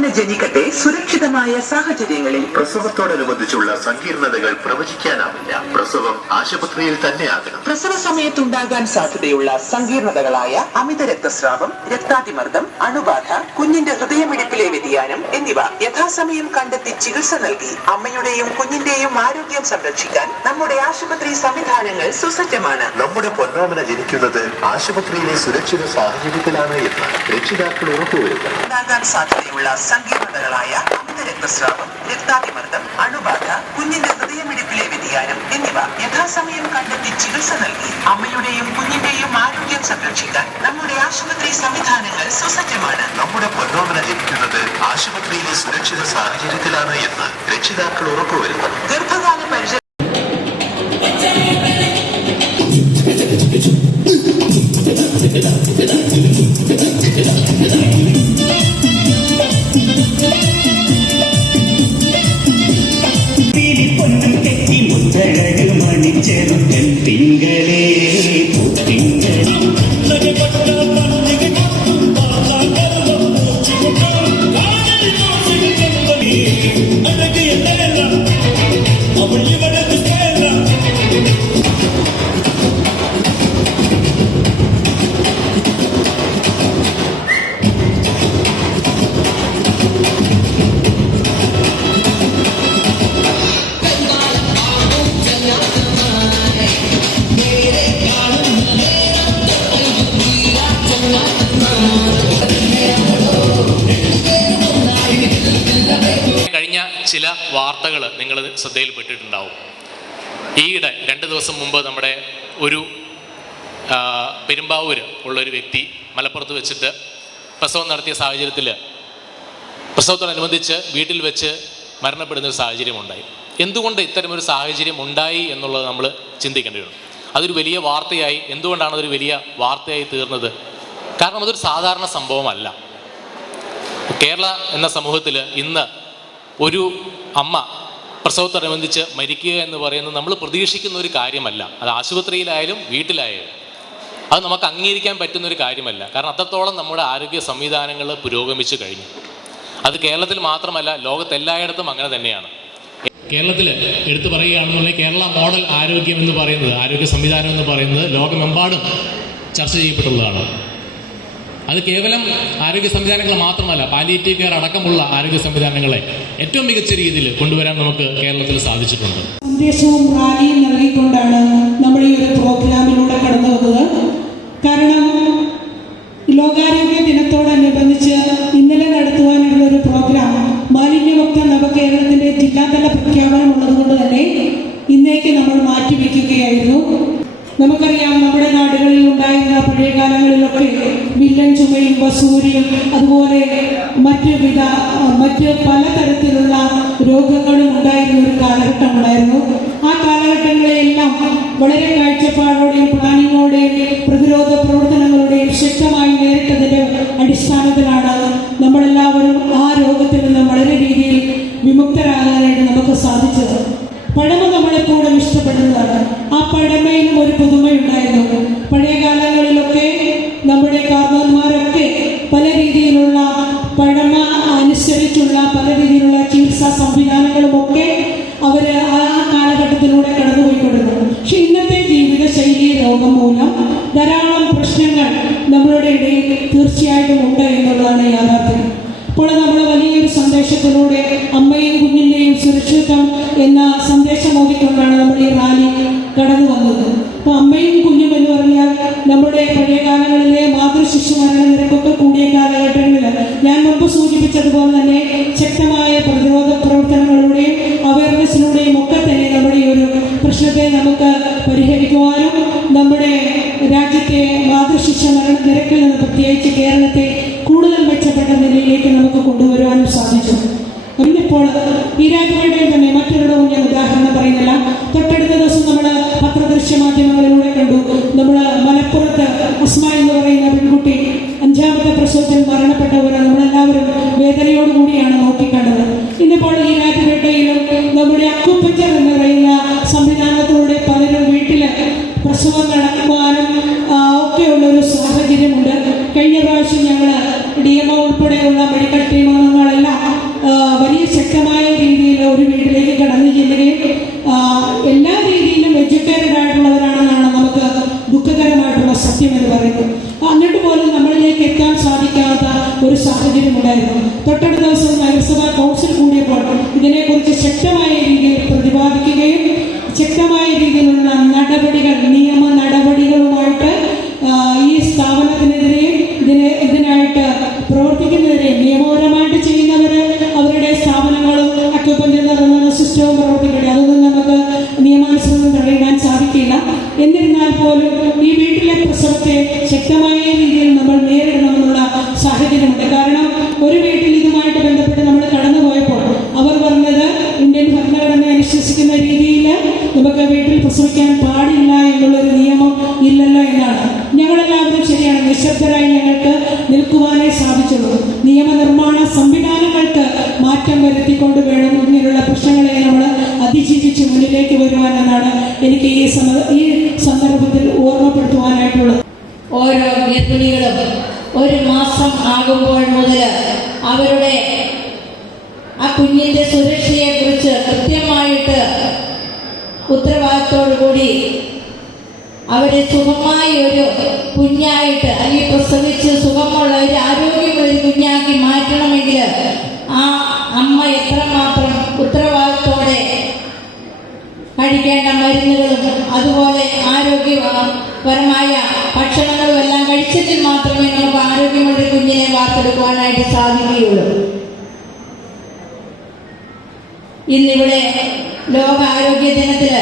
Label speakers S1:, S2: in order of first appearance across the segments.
S1: പൊന്നോമന ജനിക്കട്ടെ സുരക്ഷിതമായ സാഹചര്യങ്ങളിൽ
S2: പ്രസവത്തോടനുബന്ധിച്ചുള്ള സങ്കീർണതകൾ പ്രവചിക്കാനാവില്ല. പ്രസവം ആശുപത്രിയിൽ തന്നെ ആകണം
S1: പ്രസവ സമയത്തുണ്ടാകാൻ സാധ്യതയുള്ള സങ്കീർണതകളായ അമിത രക്തസ്രാവം രക്താതിമർദ്ദം അണുബാധ കുഞ്ഞിന്റെ ഹൃദയമിടിപ്പിലെ വ്യതിയാനം എന്നിവ യഥാസമയം കണ്ടെത്തി ചികിത്സ നൽകി അമ്മയുടെയും കുഞ്ഞിന്റെയും ആരോഗ്യം സംരക്ഷിക്കാൻ നമ്മുടെ ആശുപത്രി സംവിധാനങ്ങൾ സുസജ്ജമാണ്.
S2: നമ്മുടെ പൊന്നോമന ജനിക്കുന്നത് ആശുപത്രിയിലെ സുരക്ഷിത സാഹചര്യത്തിലാണ് എന്ന് രക്ഷിതാക്കൾ ഉറപ്പുവരുത്തണം.
S1: സാധ്യതയുള്ള സങ്കീർണതകളായ അമിത രക്തസ്രാവം രക്താതിമർദ്ദം അണുബാധ കുഞ്ഞിന്റെ ഹൃദയമിടിപ്പിലെ വ്യതിയാനം എന്നിവ യഥാസമയം കണ്ടെത്തി ചികിത്സ നൽകി അമ്മയുടെയും കുഞ്ഞിന്റെയും ആരോഗ്യം സംരക്ഷിക്കാൻ നമ്മുടെ ആശുപത്രി സംവിധാനങ്ങൾ സുസജ്ജമാണ്.
S2: നമ്മുടെ പൊന്നോമന ജനിക്കുന്നത് ആശുപത്രിയിലെ സുരക്ഷിത സാഹചര്യത്തിലാണ് എന്ന് രക്ഷിതാക്കൾ ഉറപ്പുവരുത്തണം
S3: ശ്രദ്ധയിൽപ്പെട്ടിട്ടുണ്ടാവും ഈയിടെ രണ്ട് ദിവസം മുമ്പ് നമ്മുടെ ഒരു പെരുമ്പാവൂർ ഉള്ളൊരു വ്യക്തി മലപ്പുറത്ത് വെച്ചിട്ട് പ്രസവം നടത്തിയ സാഹചര്യത്തിൽ പ്രസവത്തോടനുബന്ധിച്ച് വീട്ടിൽ വെച്ച് മരണപ്പെടുന്ന ഒരു സാഹചര്യം ഉണ്ടായി എന്തുകൊണ്ട് ഇത്തരമൊരു സാഹചര്യം ഉണ്ടായി എന്നുള്ളത് നമ്മൾ ചിന്തിക്കേണ്ടതുണ്ട് അതൊരു വലിയ വാർത്തയായി. എന്തുകൊണ്ടാണ് അതൊരു വലിയ വാർത്തയായി തീർന്നത്? കാരണം അതൊരു സാധാരണ സംഭവമല്ല. കേരള എന്ന സമൂഹത്തിൽ ഇന്ന് ഒരു അമ്മ പ്രസവത്തോടനുബന്ധിച്ച് മരിക്കുക എന്ന് പറയുന്നത് നമ്മൾ പ്രതീക്ഷിക്കുന്ന ഒരു കാര്യമല്ല. അത് ആശുപത്രിയിലായാലും വീട്ടിലായാലും. അത് നമുക്ക് അംഗീകരിക്കാൻ പറ്റുന്ന ഒരു കാര്യമല്ല. കാരണം അത്രത്തോളം നമ്മുടെ ആരോഗ്യ സംവിധാനങ്ങൾ പുരോഗമിച്ചു കഴിഞ്ഞു. അത് കേരളത്തിൽ മാത്രമല്ല ലോകത്തെല്ലായിടത്തും അങ്ങനെ തന്നെയാണ്. കേരളത്തിൽ എടുത്തു പറയുകയാണെന്നുണ്ടെങ്കിൽ കേരള മോഡൽ ആരോഗ്യം എന്ന് പറയുന്നത് ആരോഗ്യ സംവിധാനം എന്ന് പറയുന്നത് ലോകമെമ്പാടും ചർച്ച ചെയ്യപ്പെട്ടുള്ളതാണ്. അത് കേവലം ആരോഗ്യ സംവിധാനങ്ങൾ മാത്രമല്ല പാലിയേറ്റീവ് കെയർ അടക്കമുള്ള ആരോഗ്യ സംവിധാനങ്ങളെ ഏറ്റവും മികച്ച രീതിയിൽ കൊണ്ടുവരാൻ നമുക്ക് കേരളത്തിൽ സാധിച്ചിട്ടുണ്ട്.
S4: സന്ദേശവും റാലിയും നൽകിക്കൊണ്ടാണ് നമ്മൾ ഈ ഒരു പ്രോഗ്രാമിലൂടെ കടന്നു വന്നത് കാരണം ലോകാരോഗ്യ ദിനത്തോടനുബന്ധിച്ച് ഇന്നലെ നടത്തുവാനുള്ള ഒരു പ്രോഗ്രാം മാലിന്യമുക്ത നവകേരളത്തിന്റെ ജില്ലാതല പ്രഖ്യാപനം ഉള്ളതുകൊണ്ട് തന്നെ ഇന്നേക്ക് നമ്മൾ മാറ്റിവെക്കുകയായിരുന്നു. നമുക്കറിയാം നമ്മുടെ നാടുകളിൽ ഉണ്ടായിരുന്ന പഴയ കാലങ്ങളിലൊക്കെ വില്ലൻ ചുമയും വസൂരിയും അതുപോലെ മറ്റ് വിധ മറ്റ് പലതരത്തിലുള്ള രോഗങ്ങളും ഉണ്ടായിരുന്ന ഒരു കാലഘട്ടം ഉണ്ടായിരുന്നു ആ കാലഘട്ടങ്ങളെയെല്ലാം വളരെ കാഴ്ചപ്പാടോടെയും പ്ലാനിങ്ങോടെയും പ്രതിരോധ പ്രവർത്തനങ്ങളുടെയും ശക്തമായി നേരിട്ടതിന്റെ അടിസ്ഥാനത്തിലാണ് നമ്മളെല്ലാവരും ആ രോഗത്തിൽ നിന്ന് വളരെ രീതിയിൽ വിമുക്തരാകാനായിട്ട് നമുക്ക് സാധിച്ചത്. പഴമ നമ്മളെപ്പോഴും ഇഷ്ടപ്പെടുന്നതാണ്. ആ പഴമയിലും ഒരു പുതുമയുണ്ടായിരുന്നു. പഴയ കാലങ്ങളിലൊക്കെ സന്ദേശം നമ്മുടെ ഈ റാലി കടന്നു വന്നത്. അപ്പൊ അമ്മയും കുഞ്ഞും എന്ന് പറഞ്ഞാൽ നമ്മുടെ പഴയ കാലങ്ങളിലെ മാതൃശിശു മരണ നിരക്കൊക്കെ കൂടിയ കാലഘട്ടങ്ങളിൽ ഞാൻ മുമ്പ് സൂചിപ്പിച്ചതുപോലെ തന്നെ ശക്തമായ പ്രതിരോധ പ്രവർത്തനങ്ങളിലൂടെയും അവയർനെസ്സിലൂടെയും ഒക്കെ തന്നെ നമ്മുടെ ഈ ഒരു പ്രശ്നത്തെ നമുക്ക് പരിഹരിക്കുവാനും നമ്മുടെ രാജ്യത്തെ മാതൃശിശു മരണ നിരക്കിൽ നിന്ന് പ്രത്യേകിച്ച് കേരളത്തെ കൂടുതൽ മെച്ചപ്പെട്ട നിലയിലേക്ക് നമുക്ക് കൊണ്ടുവരുവാനും സാധിച്ചു. ഇന്നിപ്പോൾ ഈ തന്നെ മറ്റൊരിടവും ഞാൻ ഉദാഹരണം പറയുന്നില്ല. തൊട്ടടുത്ത ദിവസം നമ്മൾ പത്രദൃശ്യ മാധ്യമങ്ങളിലൂടെ കണ്ടു. നമ്മൾ മലപ്പുറത്ത് അസ്മ എന്ന് പറയുന്ന പെൺകുട്ടി അഞ്ചാമത്തെ പ്രസവത്തിൽ മരണപ്പെട്ടവരെ നമ്മളെല്ലാവരും വേദനയോടുകൂടിയാണ് നോക്കിക്കണ്ടത് ഇന്നിപ്പോൾ ഈ രാജ്യവേട്ടയിലും നമ്മുടെ അക്കുപ്പച്ചർ എന്ന് പറയുന്ന സംവിധാനത്തിലൂടെ പലരും വീട്ടിൽ പ്രസവം നടക്കുവാനും ഒക്കെയുള്ള ഒരു സാഹചര്യമുണ്ട്. കഴിഞ്ഞ പ്രാവശ്യം ഞങ്ങൾ ഡി എം ഒ ഉൾപ്പെടെയുള്ള മെഡിക്കൽ ഒരു വീട്ടിലേക്ക് കടന്നു ചെല്ലുകയും എല്ലാ രീതിയിലും എഡ്യൂക്കേറ്റഡ് ആയിട്ടുള്ളവരാണെന്നാണ് നമുക്ക് ദുഃഖകരമായിട്ടുള്ള സത്യം എന്ന് പറയുന്നത്. എന്നിട്ട് പോലും നമ്മളിലേക്ക് എത്താൻ സാധിക്കാത്ത ഒരു സാഹചര്യം ഉണ്ടായിരുന്നു. തൊട്ടടുത്ത ദിവസം നഗരസഭാ കൗൺസിൽ കൂടിയപ്പോൾ ഇതിനെക്കുറിച്ച് ശക്തമായ രീതിയിൽ പ്രതിപാദിക്കുകയും ശക്തമായ രീതിയിലുള്ള നടപടികൾ നിയമം ഞങ്ങളെല്ലാവരും ശരിയാണ്. നിശബ്ദരായി ഞങ്ങൾക്ക് നിൽക്കുവാനേ സാധിച്ചുള്ളൂ. നിയമനിർമ്മാണ സംവിധാനങ്ങൾക്ക് മാറ്റം വരുത്തിക്കൊണ്ട് വേണം ഇങ്ങനെയുള്ള പ്രശ്നങ്ങളെ നമ്മൾ അതിജീവിച്ച് മുന്നിലേക്ക് വരുവാനെന്നാണ് എനിക്ക് ഈ സമ ഈ സന്ദർഭത്തിൽ ഓർമ്മപ്പെടുത്തുവാനായിട്ടുള്ളത്.
S5: ഓരോ ഗർഭിണികളും ഒരു മാസം ആകുമ്പോൾ മുതൽ അവരുടെ ആ കുഞ്ഞിന്റെ സുരക്ഷയെക്കുറിച്ച് കൃത്യമായിട്ട് ഉത്തരവാദിത്തോടു കൂടി അവരെ സുഖമായി ഒരു കുഞ്ഞായിട്ട് അല്ലെങ്കിൽ പ്രസവിച്ച് സുഖമുള്ള ഒരു ആരോഗ്യമുള്ള ഒരു കുഞ്ഞാക്കി മാറ്റണമെങ്കിൽ ആ അമ്മ എത്രമാത്രം ഉത്തരവാദിത്തോടെ കഴിക്കേണ്ട മരുന്നുകളും അതുപോലെ ആരോഗ്യപരമായ ഭക്ഷണങ്ങളും എല്ലാം കഴിച്ചെങ്കിൽ മാത്രമേ നമുക്ക് ആരോഗ്യമുള്ള കുഞ്ഞിനെ വാർത്തെടുക്കുവാനായിട്ട് സാധിക്കുകയുള്ളൂ. ഇന്നിവിടെ ലോക ആരോഗ്യ ദിനത്തിൽ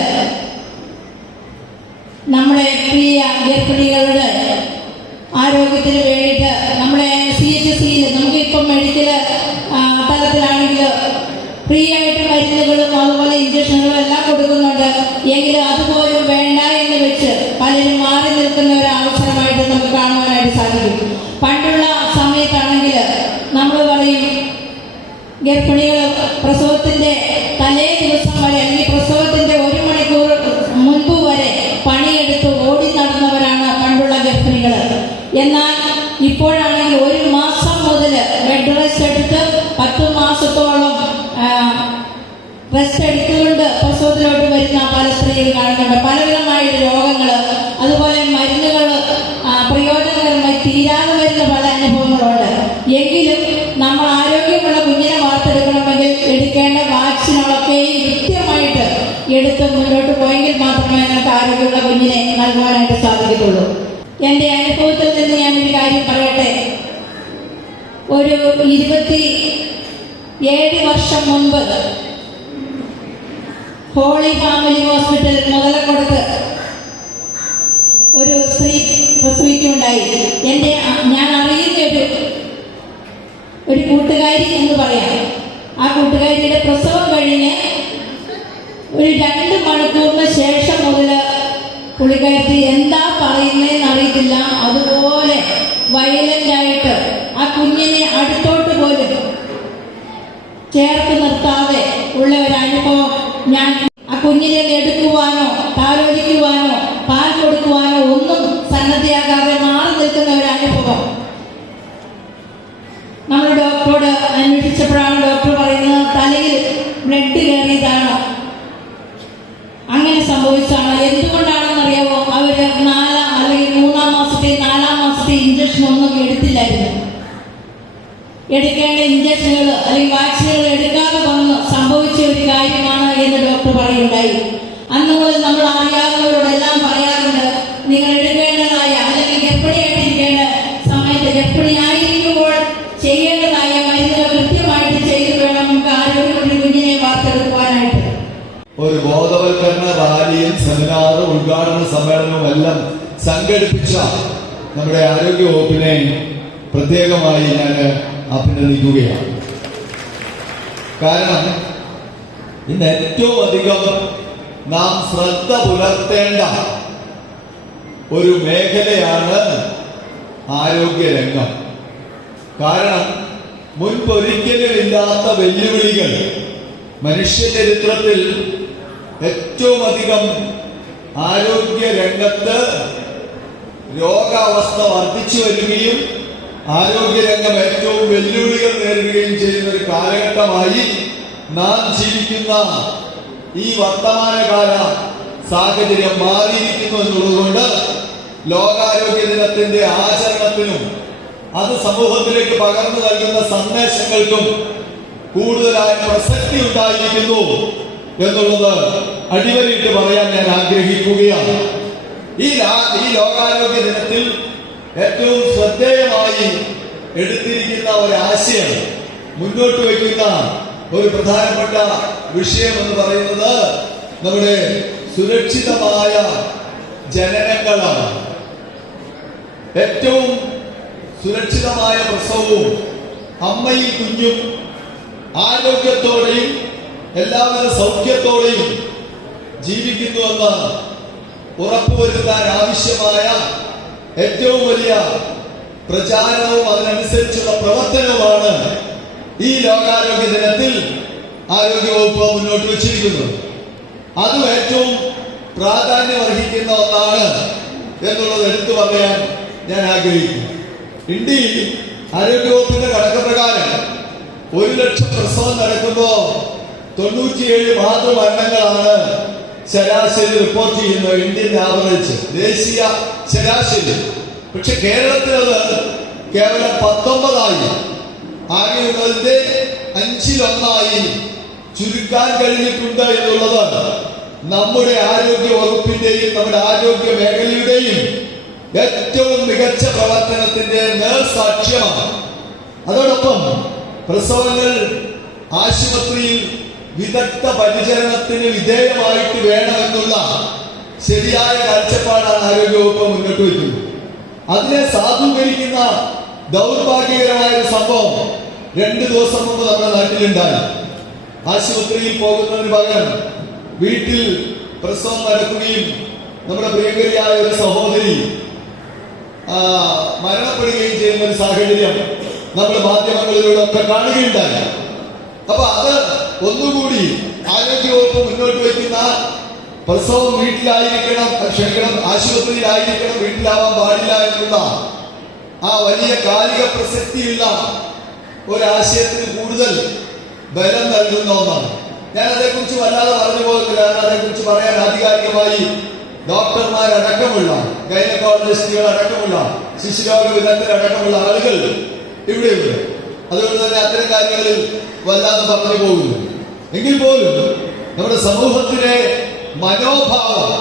S5: നമ്മുടെ പ്രിയ ഗർഭിണികളുടെ റെസ്റ്റ് എടുത്തുകൊണ്ട് പ്രസവത്തിലോട്ട് വരുന്ന പല സ്ത്രീകൾ കാണുന്നുണ്ട്. പലവിധമായ രോഗങ്ങൾ അതുപോലെ മരുന്നുകൾ പ്രയോജനകരമായി തീരാതെ വരുന്ന പല അനുഭവങ്ങളുണ്ട്. എങ്കിലും നമ്മൾ ആരോഗ്യമുള്ള കുഞ്ഞിനെ വാർത്തെടുക്കണമെങ്കിൽ എടുക്കേണ്ട വാക്സിനുകളൊക്കെ കൃത്യമായിട്ട് എടുത്ത് മുന്നോട്ട് പോയെങ്കിൽ മാത്രമേ നമുക്ക് ആരോഗ്യമുള്ള കുഞ്ഞിനെ നൽകുവാനായിട്ട് സാധിക്കത്തുള്ളൂ. എന്റെ അനുഭവത്തിൽ നിന്ന് ഞാനൊരു കാര്യം പറയട്ടെ. ഒരു ഇരുപത്തി ഏഴ് വർഷം മുൻപ് ഹോളി ഫാമിലി ഹോസ്പിറ്റൽ മുതലക്കൊടുത്ത് ഒരു സ്ത്രീ പ്രസവിക്കുണ്ടായി എന്റെ ഞാൻ അറിയുന്ന ഒരു ഒരു കൂട്ടുകാരി എന്ന് പറയാം. ആ കൂട്ടുകാരിയുടെ പ്രസവം കഴിഞ്ഞ് ഒരു രണ്ട് മണിക്കൂറിന് ശേഷം മുതൽ പുള്ളിക്കാരത്തി എന്താ പറയുന്നതെന്ന് അറിയത്തില്ല. അതുപോലെ വയലന്റ് ആയിട്ട് ആ കുഞ്ഞിനെ അടുത്തോട്ട് പോലും ചേർത്ത് നിർത്താതെ ഉള്ള ഒരു അനുഭവം ഞാൻ
S6: ഉദ്ഘാടന സമ്മേളനവും എല്ലാം സംഘടിപ്പിച്ച നമ്മുടെ ആരോഗ്യ വകുപ്പിനെ പ്രത്യേകമായി ഞാൻ അഭിനന്ദിക്കുകയാണ്. കാരണം ഇന്ന് ഏറ്റവും അധികം നാം ശ്രദ്ധ പുലർത്തേണ്ട ഒരു മേഖലയാണ് ആരോഗ്യരംഗം. കാരണം മുൻപൊരിക്കലും ഇല്ലാത്ത വെല്ലുവിളികൾ മനുഷ്യ ചരിത്രത്തിൽ ഏറ്റവും അധികം ആരോഗ്യ രംഗത്ത് രോഗാവസ്ഥ വർദ്ധിച്ചു വരികയും ആരോഗ്യരംഗം ഏറ്റവും വെല്ലുവിളികൾ നേരിടുകയും ചെയ്യുന്ന ഒരു കാലഘട്ടമായി നാം ജീവിക്കുന്ന ഈ വർത്തമാനകാല സാഹചര്യം മാറിയിരിക്കുന്നു എന്നുള്ളതുകൊണ്ട് ലോകാരോഗ്യ ദിനത്തിന്റെ ആചരണത്തിനും അത് സമൂഹത്തിലേക്ക് പകർന്നു നൽകുന്ന സന്ദേശങ്ങൾക്കും കൂടുതലായ പ്രസക്തി ഉണ്ടായിരിക്കുന്നു. എന്നുള്ളത് അടിവരയിട്ട് പറയാൻ ഞാൻ ആഗ്രഹിക്കുകയാണ്. ഈ ഈ ലോകാരോഗ്യ ദിനത്തിൽ ഏറ്റവും ശ്രദ്ധേയമായി എടുത്തിരിക്കുന്ന ഒരു ആശയം മുന്നോട്ട് വയ്ക്കുന്ന ഒരു പ്രധാനപ്പെട്ട വിഷയം എന്ന് പറയുന്നത് നമ്മുടെ സുരക്ഷിതമായ ജനനങ്ങളാണ്. ഏറ്റവും സുരക്ഷിതമായ പ്രസവവും അമ്മയും കുഞ്ഞും ആരോഗ്യത്തോടെയും എല്ലാവിധ സൗഖ്യത്തോടെയും ജീവിക്കുന്നുവെന്ന് ഉറപ്പുവരുത്താൻ ആവശ്യമായ ഏറ്റവും വലിയ പ്രചാരണവും അതിനനുസരിച്ചുള്ള പ്രവർത്തനവുമാണ് ഈ ലോകാരോഗ്യ ദിനത്തിൽ ആരോഗ്യവകുപ്പ് മുന്നോട്ട് വച്ചിരിക്കുന്നത്. അതും ഏറ്റവും പ്രാധാന്യം അർഹിക്കുന്ന ഒന്നാണ് എന്നുള്ളത് എടുത്തു പറയാൻ ഞാൻ ആഗ്രഹിക്കുന്നു. ഇന്ത്യയിൽ ആരോഗ്യവകുപ്പിന്റെ കണക്കുപ്രകാരം ഒരു ലക്ഷം പ്രസവം നടക്കുമ്പോ തൊണ്ണൂറ്റിയേഴ് മാത്രം മരണങ്ങളാണ് ശരാശരി റിപ്പോർട്ട് ചെയ്യുന്നത് ഇന്ത്യൻ ആവറേജ്. ദേശീയ ശരാശരി. പക്ഷെ കേരളത്തിൽ അത് കേവലം പത്തൊമ്പതായി. ആകെ ഉള്ളതിന്റെ അഞ്ചിലൊന്നായി ചുരുക്കാൻ കഴിഞ്ഞിട്ടുണ്ട് എന്നുള്ളത് നമ്മുടെ ആരോഗ്യ വകുപ്പിന്റെയും നമ്മുടെ ആരോഗ്യ മേഖലയുടെയും ഏറ്റവും മികച്ച പ്രവർത്തനത്തിന്റെ നേർസാക്ഷ്യമാണ്. അതോടൊപ്പം പ്രസവങ്ങൾ ആശുപത്രിയിൽ വിദഗ്ധ പരിചരണത്തിന് വിധേയമായിട്ട് വേണമെന്നുള്ള ശരിയായ കാഴ്ചപ്പാടാണ് ആരോഗ്യവകുപ്പ് മുന്നോട്ട് വയ്ക്കുന്നത്. അതിനെ സാധൂകരിക്കുന്ന ദൗർഭാഗ്യകരമായ ഒരു സംഭവം രണ്ട് ദിവസം മുമ്പ് നമ്മുടെ നാട്ടിലുണ്ടായി. ആശുപത്രിയിൽ പോകുന്നതിന് പകരം വീട്ടിൽ പ്രസവം നടക്കുകയും നമ്മുടെ പ്രിയങ്കരിയായ ഒരു സഹോദരി മരണപ്പെടുകയും ചെയ്യുന്ന ഒരു സാഹചര്യം നമ്മൾ മാധ്യമങ്ങളിലൂടെ ഒക്കെ കാണുകയുണ്ടായി. അപ്പൊ അത് ഒന്നുകൂടി ആരോഗ്യവകുപ്പ് മുന്നോട്ട് വയ്ക്കുന്ന പ്രസവം വീട്ടിലായിരിക്കണം ക്ഷമിക്കണം ആശുപത്രിയിലായിരിക്കണം വീട്ടിലാവാൻ പാടില്ല എന്നുള്ള ആ വലിയ കാലിക പ്രസക്തിയുള്ള ഒരാശയത്തിന് കൂടുതൽ ബലം നൽകുന്ന ഒന്നാണ്. ഞാൻ അതേക്കുറിച്ച് വല്ലാതെ പറഞ്ഞു പോകുന്നില്ല കാരണം അതേക്കുറിച്ച് പറയാൻ ആധികാരികമായി ഡോക്ടർമാരടക്കമുള്ള ഗൈനക്കോളജിസ്റ്റുകൾ അടക്കമുള്ള ശിശുരോഗ വിദഗ്ധരടക്കമുള്ള ആളുകൾ ഇവിടെയുണ്ട് അതുകൊണ്ട് തന്നെ അത്തരം കാര്യങ്ങളിൽ വല്ലാതെ പറഞ്ഞു പോകുന്നു. എങ്കിൽ പോലും നമ്മുടെ സമൂഹത്തിലെ മനോഭാവം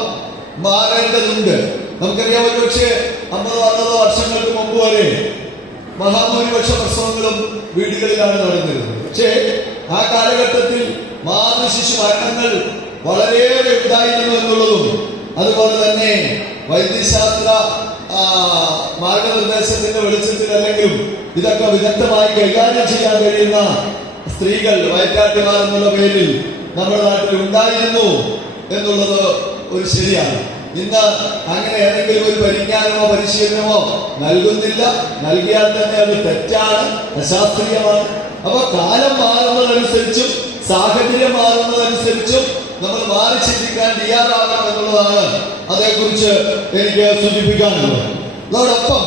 S6: മാറേണ്ടതുണ്ട്. നമുക്കറിയാം ഒരുപക്ഷെ അമ്പതോ അറുപതോ വർഷങ്ങൾക്ക് മുമ്പ് വരെ മഹാഭൂരിപക്ഷ പ്രസവങ്ങളും വീടുകളിലാണ് നടന്നിരുന്നത്. പക്ഷേ ആ കാലഘട്ടത്തിൽ മാതൃശിശു മരണങ്ങൾ വളരെയേറെ ഉണ്ടായിരുന്നു എന്നുള്ളതും അതുപോലെ തന്നെ വൈദ്യശാസ്ത്ര മാർഗനിർദ്ദേശത്തിന്റെ വെളിച്ചത്തിൽ അല്ലെങ്കിലും ഇതൊക്കെ വിദഗ്ധമായി കൈകാര്യം ചെയ്യാൻ കഴിയുന്ന സ്ത്രീകൾ വയറ്റാട്ടിമാർ എന്നുള്ള പേരിൽ നമ്മുടെ നാട്ടിൽ ഉണ്ടായിരുന്നു എന്നുള്ളത് ഒരു ശരിയാണ്. ഇന്ന് അങ്ങനെ ഏതെങ്കിലും ഒരു പരിജ്ഞാനമോ പരിശീലനമോ നൽകുന്നില്ല. നൽകിയാൽ തന്നെ അത് തെറ്റാണ് അശാസ്ത്രീയമാണ്. അപ്പൊ കാലം മാറുന്നതനുസരിച്ചും സാഹചര്യം മാറുന്നതനുസരിച്ചും നമ്മൾ മാറി ചിന്തിക്കാൻ തയ്യാറാകണം എന്നുള്ളതാണ് അതേക്കുറിച്ച് എനിക്ക് സൂചിപ്പിക്കാനുള്ളത്. അതോടൊപ്പം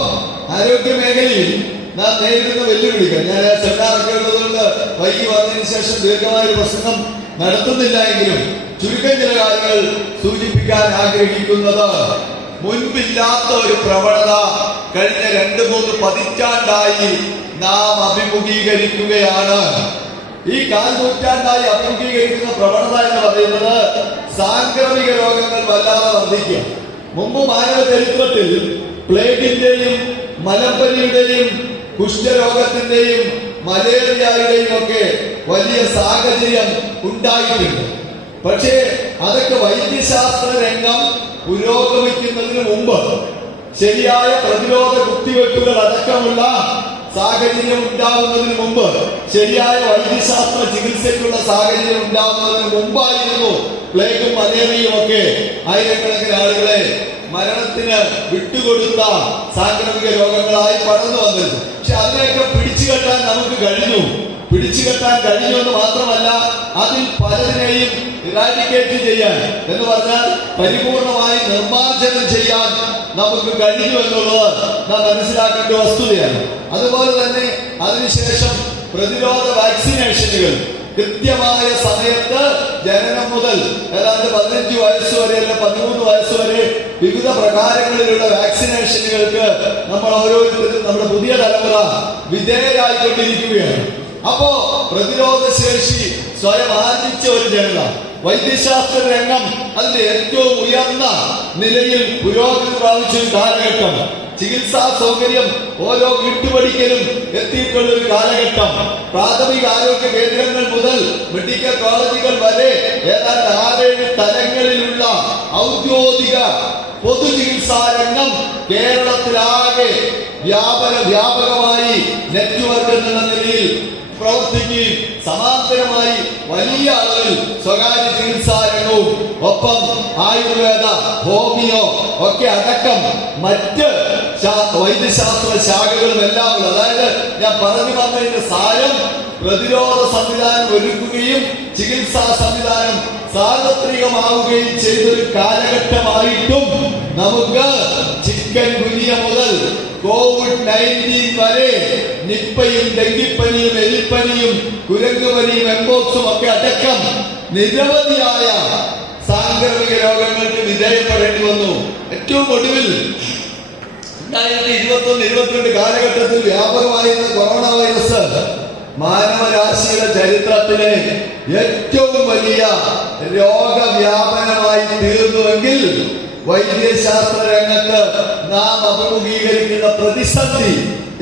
S6: ആരോഗ്യ മേഖലയിൽ നാം നേരിടുന്ന വെല്ലുവിളികൾ. ഞാൻ സെമിനാറൊക്കെ ഉള്ളതുകൊണ്ട് വൈകി വന്നതിന് ശേഷം ദീർഘമായ ഒരു പ്രസംഗം നടത്തുന്നില്ല എങ്കിലും ചുരുക്കം ചില കാര്യങ്ങൾ സൂചിപ്പിക്കാൻ ആഗ്രഹിക്കുന്നത് മുൻപില്ലാത്ത ഒരു പ്രവണത കഴിഞ്ഞ രണ്ട് മൂന്ന് പതിറ്റാണ്ടായി നാം അഭിമുഖീകരിക്കുകയാണ്. ഈ കാൽ നൂറ്റാണ്ടായി അഭിമുഖീകരിക്കുന്ന പ്രവണത എന്ന് പറയുന്നത് സാംക്രമിക രോഗങ്ങൾ വല്ലാതെ വർദ്ധിക്കുക. മുമ്പ് മാനവ ചരിത്രത്തിൽ പ്ലേഗിന്റെയും മലമ്പനിയുടെയും കുഷ്ഠരോഗത്തിന്റെയും മലേറിയയുടെയും ഒക്കെ വലിയ സാഹചര്യം ഉണ്ടായിട്ടുണ്ട്. പക്ഷേ അതൊക്കെ വൈദ്യശാസ്ത്ര രംഗം പുരോഗമിക്കുന്നതിന് മുമ്പ് ശരിയായ പ്രതിരോധ കുത്തിവെപ്പുകൾ അടക്കമുള്ള സാഹചര്യം ഉണ്ടാകുന്നതിന് മുമ്പ് ശരിയായ വൈദ്യശാസ്ത്ര ചികിത്സയ്ക്കുള്ള സാഹചര്യം ഉണ്ടാകുന്നതിന് മുമ്പായിരുന്നു പ്ലേഗും മലേറിയയും ഒക്കെ. ആയിരക്കണക്കിന് ആളുകളെ മരണത്തിന് വിട്ടുകൊടുത്ത സാംക്രമിക രോഗങ്ങളായി പടർന്നു വന്നത് പക്ഷെ അതിനെയൊക്കെ പിടിച്ചു കെട്ടാൻ നമുക്ക് കഴിഞ്ഞു. പിടിച്ചു കെട്ടാൻ കഴിഞ്ഞു മാത്രമല്ല അതിൽ പലതിനെയും ഇറാഡിക്കേറ്റ് ചെയ്യാൻ എന്ന് പറഞ്ഞാൽ പരിപൂർണമായി നിർമ്മാർജനം ചെയ്യാൻ നമുക്ക് കഴിഞ്ഞു എന്നുള്ളത് നാം മനസ്സിലാക്കേണ്ട വസ്തുതയാണ്. അതുപോലെ തന്നെ അതിനുശേഷം പ്രതിരോധ വാക്സിനേഷനുകൾ കൃത്യമായ സമയത്ത് ജനനം മുതൽ ഏതാണ്ട് പതിനഞ്ച് വയസ്സ് വരെ അല്ല പതിമൂന്ന് വയസ്സ് വരെ വിവിധ പ്രകാരങ്ങളിലുള്ള വാക്സിനേഷനുകൾക്ക് നമ്മൾ ഓരോരുത്തരും നമ്മുടെ പുതിയ തലമുറ വിധേയരായിക്കൊണ്ടിരിക്കുകയാണ്. അപ്പോ പ്രതിരോധ ശേഷി സ്വയം ആർജിച്ച ഒരു ജനത വൈദ്യശാസ്ത്ര രംഗം അതിന്റെ ഏറ്റവും ഉയർന്ന നിലയിൽ പുരോഗതി പ്രാപിച്ച ഒരു കാലഘട്ടം. ചികിത്സാ സൗകര്യം ഓരോ വീട്ടുപടിക്കലും എത്തിയിട്ടുള്ള ഒരു കാലഘട്ടം. പ്രാഥമിക ആരോഗ്യ കേന്ദ്രങ്ങൾ മുതൽ മെഡിക്കൽ കോളേജുകൾ വരെ ഏതാണ്ട് ആറേഴ് തലങ്ങളിലുള്ള ഔദ്യോഗിക പൊതുചികിത്സാ രംഗം കേരളത്തിലാകെ വ്യാപന വ്യാപകമായി നെറ്റ്വർക്ക് എന്നുള്ള നിലയിൽ പ്രവർത്തിക്കുകയും സമാന്തരമായി വലിയ അളവിൽ സ്വകാര്യ ചികിത്സാരംഗവും ഒപ്പം ആയുർവേദ ഹോമിയോ ഒക്കെ അടക്കം മറ്റ് വൈദ്യശാസ്ത്ര ശാഖകളും എല്ലാം അതായത് ഞാൻ പറഞ്ഞു വന്നതിന്റെ സാരം പ്രതിരോധ സംവിധാനം ഒരുക്കുകയും ചികിത്സാ സംവിധാനം സാർവത്രികമാവുകയും ചെയ്തൊരു കാലഘട്ടമായിട്ടും നമുക്ക് ചിക്കൻ ഗുനിയ മുതൽ കോവിഡ് നയന്റീൻ വരെ നിപ്പയും ഡെങ്കിപ്പനിയും എലിപ്പനിയും കുരങ്ങുപനിയും എംബോക്സും ഒക്കെ അടക്കം നിരവധിയായ സാംക്രമിക രോഗങ്ങൾക്ക് വിധേയപ്പെടേണ്ടി വന്നു. ഏറ്റവും ഒടുവിൽ രണ്ടായിരത്തി ഇരുപത്തി ഒന്ന് ഇരുപത്തിരണ്ട് കാലഘട്ടത്തിൽ വ്യാപകമായിരുന്ന കൊറോണ വൈറസ് മാനവരാശിയുടെ ചരിത്രത്തിലെ ഏറ്റവും വലിയ രോഗവ്യാപനമായി തീർന്നുവെങ്കിൽ വൈദ്യശാസ്ത്ര രംഗത്ത് നാം അഭിമുഖീകരിക്കുന്ന പ്രതിസന്ധി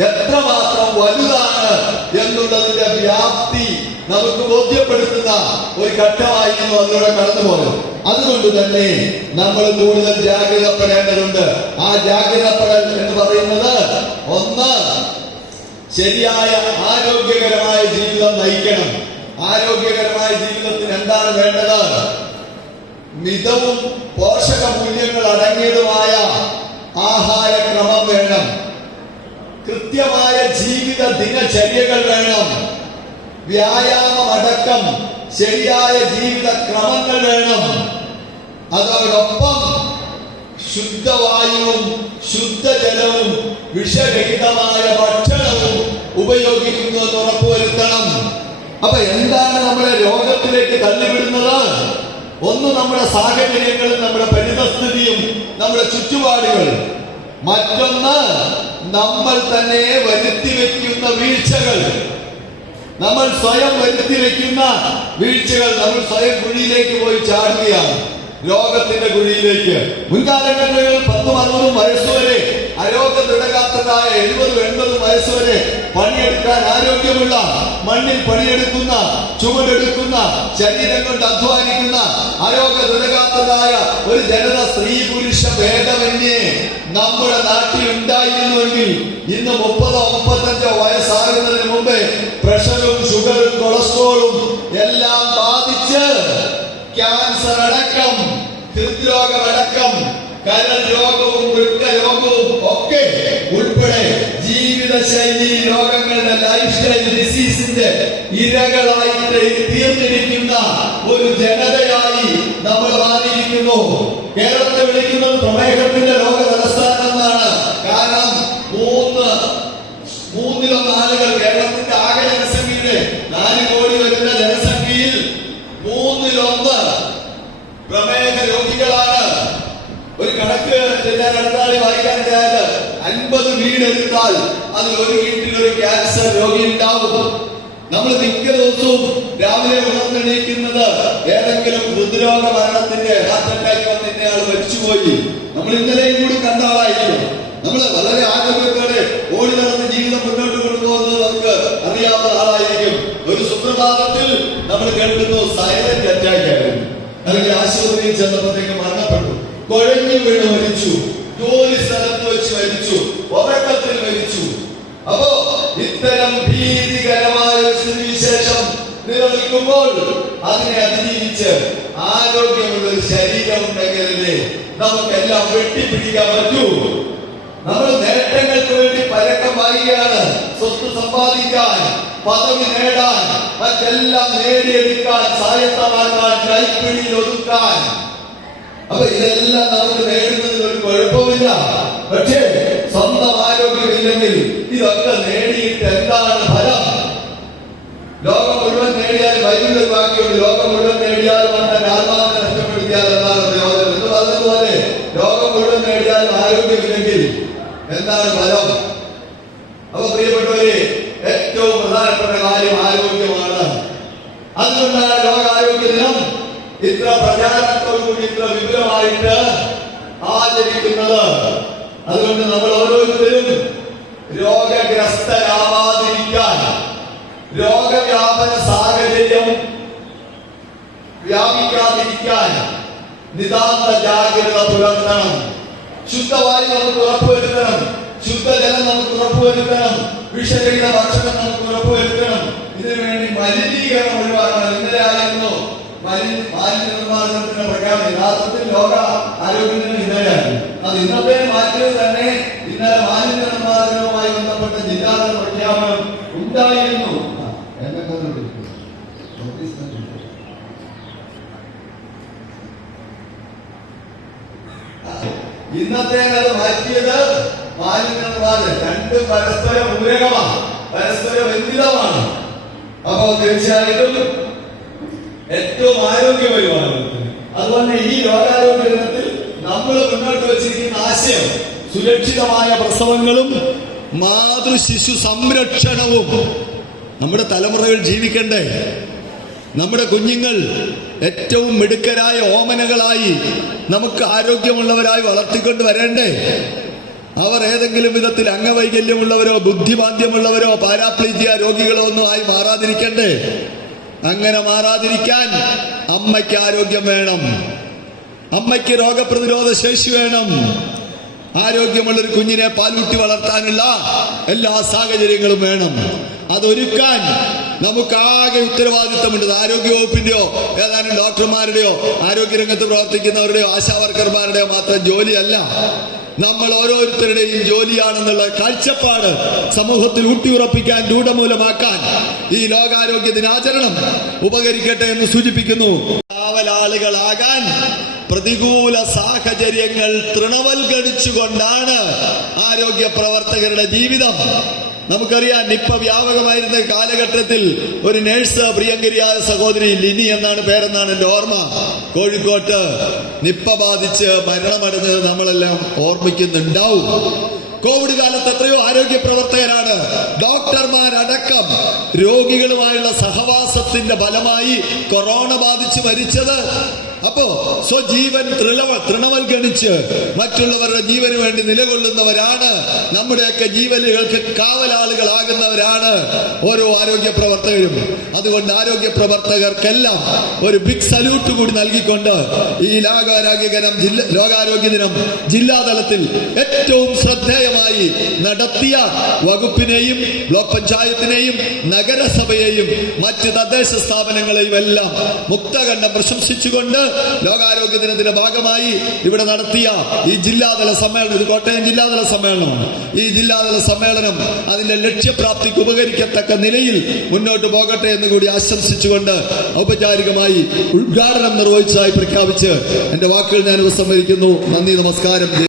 S6: എത്രമാത്രം വലുതാണ് എന്നുള്ളതിന്റെ വ്യാപ്തി നമുക്ക് ബോധ്യപ്പെടുത്തുന്ന ഒരു ഘട്ടമായിരുന്നു അതിലൂടെ കടന്നുപോയത്. അതുകൊണ്ട് തന്നെ നമ്മൾ കൂടുതൽ ജാഗ്രതപ്പെടേണ്ടതുണ്ട്. ആ ജാഗ്രതപ്പെടൽ എന്ന് പറയുന്നത് ഒന്ന് ശരിയായ ആരോഗ്യകരമായ ജീവിതം നയിക്കണം. ആരോഗ്യകരമായ ജീവിതത്തിന് എന്താണ് വേണ്ടത്? മിതവും പോഷക അടങ്ങിയതുമായ ആഹാരക്രമം വേണം. കൃത്യമായ ജീവിത ദിനചര്യകൾ വേണം. വ്യായാമം അടക്കം ശരിയായ ജീവിത ക്രമങ്ങൾ വേണം. അതോടൊപ്പം ശുദ്ധവായുവും ശുദ്ധജലവും വിഷരഹിതമായ ഭക്ഷണവും ഉപയോഗിക്കുന്നു എന്ന് ഉറപ്പുവരുത്തണം. അപ്പൊ എന്താണ് നമ്മളെ രോഗത്തിലേക്ക് തള്ളിവിടുന്നത്? ഒന്ന് നമ്മുടെ സാഹചര്യങ്ങളും നമ്മുടെ പരിതസ്ഥിതിയും നമ്മുടെ ചുറ്റുപാടുകളും മറ്റൊന്ന് നമ്മൾ തന്നെ വരുത്തി വെക്കുന്ന വീഴ്ചകൾ. നമ്മൾ സ്വയം വരുത്തി വെക്കുന്ന വീഴ്ചകൾ നമ്മൾ സ്വയം കുഴിയിലേക്ക് പോയി ചാടുകയാണ്. രോഗത്തിന്റെ കുഴിയിലേക്ക്. മുൻകാലഘട്ടങ്ങളിൽ പത്തും അറുപതും വയസ്സുവരെ അരോഗ ദൃഢഗാത്രരായ എഴുപതും എൺപതും വയസ്സുവരെ പണിയെടുക്കാൻ ആരോഗ്യമുള്ള മണ്ണിൽ പണിയെടുക്കുന്ന ചുമടെടുക്കുന്ന ശരീരം കൊണ്ട് അധ്വാനിക്കുന്ന ദൃഢഗാത്രരായ ഒരു ജനത സ്ത്രീ പുരുഷ ഭേദമന്യേ നമ്മുടെ നാട്ടിൽ ഉണ്ടായിരുന്നുവെങ്കിൽ ഇന്ന് മുപ്പതോ മുപ്പത്തഞ്ചോ വയസ്സാകുന്നതിന് മുമ്പേ പ്രഷറും ഷുഗറും കൊളസ്ട്രോളും എല്ലാം ബാധിച്ച് ക്യാൻസർ അടക്കം ഹൃദ്രോഗമടക്കം കരൾ രോഗവും ജീവിതശൈലി രോഗങ്ങളുടെ ലൈഫ് സ്റ്റൈൽ ഡിസീസിന്റെ ഇരകളായിട്ട് തീർന്നിരിക്കുന്ന ഒരു ജനതയായി നമ്മൾ മാറിയിരിക്കുന്നു. കേരളത്തെ വിളിക്കുന്നത് പ്രമേഹത്തിന്റെ രോഗ തലസ്ഥാനം എന്നാണ് കാരണം മൂന്ന് മൂന്നിലൊന്ന് ആളുകൾ കേരളത്തിന്റെ ആകെ ജനസംഖ്യയുടെ നാല് കോടി വരുന്ന ജനസംഖ്യയിൽ മൂന്നിലൊന്ന് പ്രമേഹ രോഗികളാണ്. ഒരു കണക്ക് ഞാൻ അടുത്താളി വായിക്കാൻ അൻപത് വീടെടുത്താൽ അതിൽ ഒരു വീട്ടിൽ ഒരു ക്യാൻസർ രോഗി ഉണ്ടാവും. നമ്മൾ മിക്ക ദിവസവും രാവിലെ ഉണർന്നെണീക്കുന്നത് ഏതെങ്കിലും ഹൃദ്രോഗ മരണത്തിന്റെ ഹാർട്ട് അറ്റാക്ക് വന്നിട്ട് ആൾ മരിച്ചുപോയി. നമ്മൾ ഇന്നലെയും കൂടി കണ്ട ആളായിരിക്കും. നമ്മൾ വളരെ ആരോഗ്യത്തോടെ ഓടി നടന്ന് ജീവിതം മുന്നോട്ട് കൊണ്ടുപോകുന്നത് നമുക്ക് അറിയാവുന്ന ആളായിരിക്കും. ഒരു സുപ്രഭാതത്തിൽ നമ്മൾ കേൾക്കുന്നു സൈലന്റ് അറ്റാക്ക് ആയിരുന്നു. അല്ലെങ്കിൽ ആശുപത്രിയിൽ ചെന്നപ്പോഴത്തേക്ക് മരണപ്പെട്ടു. കുഴഞ്ഞു വീണ് മരിച്ചു. ജോലി സ്ഥലത്ത് വെച്ച് മരിച്ചു. ഉറക്കത്തിൽ നിലനിൽക്കുമ്പോൾ അതിനെ അതിജീവിച്ച് ആരോഗ്യമുള്ള ഒരു ശരീരം ഉണ്ടെങ്കിലല്ലേ നമുക്കെല്ലാം വെട്ടിപ്പിടിക്കാൻ പറ്റൂ. നമ്മൾ നേട്ടങ്ങൾക്ക് വേണ്ടി പരക്കം വായിക്കുകയാണ് സ്വത്ത് സമ്പാദിക്കാൻ പദവി നേടാൻ മറ്റെല്ലാം നേടിയെടുക്കാൻ സ്വായത്തമാക്കാൻ കൈപ്പിടിയിൽ ഒതുക്കാൻ. അപ്പൊ ഇതെല്ലാം നമുക്ക് നേടുന്നതിൽ ഒരു കുഴപ്പമില്ല. പക്ഷേ സ്വന്തം ആരോഗ്യമില്ലെങ്കിൽ ഇതൊക്കെ നേടിയിട്ട് എന്താണ് ഫലം? നേടിയാൽ ഒരു വാക്യമുണ്ട് ലോകം മുഴുവൻ നേടിയാലും അവന്റെ ആത്മാവിനെ നഷ്ടപ്പെടുത്തിയാൽ എന്താണ് പ്രയോജനം. എന്ന് പറഞ്ഞതുപോലെ ലോകം മുഴുവൻ നേടിയാലും ആരോഗ്യമില്ലെങ്കിൽ എന്താണ് ഫലം? അപ്പൊ പ്രിയപ്പെട്ടവരെ ഏറ്റവും പ്രധാനപ്പെട്ട കാര്യം ആരോഗ്യമാണ്. അതുകൊണ്ടാണ് ലോകാരോഗ്യ ദിനം ഇത്ര പ്രചാരണത്തോടുകൂടി ഇത്ര വിപുലമായിട്ട് ആചരിക്കുന്നത്. അതുകൊണ്ട് നമ്മൾ ഓരോരുത്തരും നിതാന്ത ജാഗ്രത പുലർത്തണം ശുദ്ധവായു നമുക്ക് ഉറപ്പുവരുത്തണം. ശുദ്ധജലം നമുക്ക് ഉറപ്പുവരുത്തണം. വിഷരഹിത ഭക്ഷണം നമുക്ക് ഉറപ്പുവരുത്തണം. ഇതിനുവേണ്ടി മലിനീകരണം ഒഴിവാക്കണം. ഇന്നലെ ആയിരുന്നു മലി- മാലിന്യ നിർമ്മാർജനത്തിന്റെ പ്രഖ്യാപനം. യഥാർത്ഥത്തിൽ ലോക ആരോഗ്യത്തിന് ഇന്നലെയാണ് അത് ഇന്നത്തെ മാറ്റിയത് തന്നെ ഇന്നലെ മാലിന്യ നിർമ്മാർജനവുമായി ബന്ധപ്പെട്ട ജില്ലാതല പ്രഖ്യാപനം ഉണ്ടായിരുന്നു ആ, എന്നൊക്കെ കണ്ടിരിക്കുന്നു. നോട്ടീസ് കണ്ടിരിക്കുന്നു. ഇന്നത്തെ അത് മാറ്റിയത് മാലിന്യ നിർമ്മാർജനം രണ്ട് പരസ്പര പൂരകമാണ് പരസ്പര ബന്ധിതമാണ്. അപ്പോ തീർച്ചയായിട്ടും ഏറ്റവും ആരോഗ്യപരമാണ് അതുപോലെ ഈ ലോകാരോഗ്യ ദിനത്തിൽ നമ്മൾ മുന്നോട്ട് വെച്ചിരിക്കുന്ന ആശയം സുരക്ഷിതമായ പ്രസവങ്ങളും മാതൃ ശിശു സംരക്ഷണവും. നമ്മുടെ തലമുറകൾ ജീവിക്കണ്ടേ? നമ്മുടെ കുഞ്ഞുങ്ങൾ ഏറ്റവും മിടുക്കരായ ഓമനകളായി നമുക്ക് ആരോഗ്യമുള്ളവരായി വളർത്തിക്കൊണ്ട് വരേണ്ടേ? അവർ ഏതെങ്കിലും വിധത്തിൽ അംഗവൈകല്യമുള്ളവരോ ബുദ്ധിമാന്ദ്യമുള്ളവരോ പാരാപ്ലീജിയ രോഗികളോ ഒന്നും ആയി മാറാതിരിക്കണ്ടേ? അങ്ങനെ മാറാതിരിക്കാൻ അമ്മയ്ക്ക് ആരോഗ്യം വേണം. അമ്മയ്ക്ക് രോഗപ്രതിരോധ ശേഷി വേണം. ആരോഗ്യമുള്ള ഒരു കുഞ്ഞിനെ പാലൂട്ടി വളർത്താനുള്ള എല്ലാ സാഹചര്യങ്ങളും വേണം. അതൊരുക്കാൻ നമുക്കാകെ ഉത്തരവാദിത്തമുണ്ട് ആരോഗ്യവകുപ്പിന്റെയോ ആരോഗ്യ വകുപ്പിന്റെയോ ഏതാനും ഡോക്ടർമാരുടെയോ ആരോഗ്യരംഗത്ത് പ്രവർത്തിക്കുന്നവരുടെയോ ആശാവർക്കർമാരുടെയോ മാത്രം ജോലിയല്ല. നമ്മൾ ഓരോരുത്തരുടെയും ജോലിയാണെന്നുള്ള കാഴ്ചപ്പാട് സമൂഹത്തിൽ ഊട്ടിയുറപ്പിക്കാൻ രൂഢമൂലമാക്കാൻ ഈ ലോകാരോഗ്യ ദിനാചരണം ഉപകരിക്കട്ടെ എന്ന് സൂചിപ്പിക്കുന്നു. കാവലാളുകളാകാൻ പ്രതികൂല സാഹചര്യങ്ങൾ തൃണവൽഗണിച്ചുകൊണ്ടാണ് ആരോഗ്യ പ്രവർത്തകരുടെ ജീവിതം നമുക്കറിയാം നിപ്പ വ്യാപകമായിരുന്ന കാലഘട്ടത്തിൽ ഒരു നേഴ്സ് പ്രിയങ്കരിയായ സഹോദരി ലിനി എന്നാണ് പേരെന്നാണ് എന്റെ ഓർമ്മ. കോഴിക്കോട്ട് നിപ്പ ബാധിച്ച് മരണമടഞ്ഞത് നമ്മളെല്ലാം ഓർമ്മിക്കുന്നുണ്ടാവും. കോവിഡ് കാലത്ത് എത്രയോ ആരോഗ്യ പ്രവർത്തകരാണ്. ഡോക്ടർമാരടക്കം രോഗികളുമായുള്ള സഹവാസത്തിന്റെ ഫലമായി കൊറോണ ബാധിച്ച് മരിച്ചത്. അപ്പോ സ്വജീവൻ തൃണവ തൃണവൽഗണിച്ച് മറ്റുള്ളവരുടെ ജീവന് വേണ്ടി നിലകൊള്ളുന്നവരാണ്. നമ്മുടെയൊക്കെ ജീവനുകൾക്ക് കാവലാളുകളാകുന്നവരാണ് ഓരോ ആരോഗ്യ പ്രവർത്തകരും. അതുകൊണ്ട് ആരോഗ്യ പ്രവർത്തകർക്കെല്ലാം ഒരു ബിഗ് സല്യൂട്ട് കൂടി നൽകിക്കൊണ്ട് ഈ ലോകാരോഗ്യ ദിനം ജില്ല ലോകാരോഗ്യ ദിനം ജില്ലാതലത്തിൽ ഏറ്റവും ശ്രദ്ധേയമായി നടത്തിയ വകുപ്പിനെയും ബ്ലോക്ക് പഞ്ചായത്തിനെയും നഗരസഭയെയും മറ്റ് തദ്ദേശ സ്ഥാപനങ്ങളെയും എല്ലാം മുക്തകണ്ഠം പ്രശംസിച്ചുകൊണ്ട് ലോകാരോഗ്യ ദിനത്തിന്റെ ഭാഗമായി ഇവിടെ നടത്തിയ ഈ ജില്ലാതല സമ്മേളനം ഇത് കോട്ടയം ജില്ലാതല സമ്മേളനമാണ്. ഈ ജില്ലാതല സമ്മേളനം അതിന്റെ ലക്ഷ്യപ്രാപ്തിക്ക് ഉപകരിക്കത്തക്ക നിലയിൽ മുന്നോട്ട് പോകട്ടെ എന്ന് കൂടി ആശംസിച്ചുകൊണ്ട് ഔപചാരികമായി ഉദ്ഘാടനം നിർവഹിച്ചതായി പ്രഖ്യാപിച്ച് എന്റെ വാക്കുകൾ ഞാൻ ഉപസംഹരിക്കുന്നു. നന്ദി നമസ്കാരം.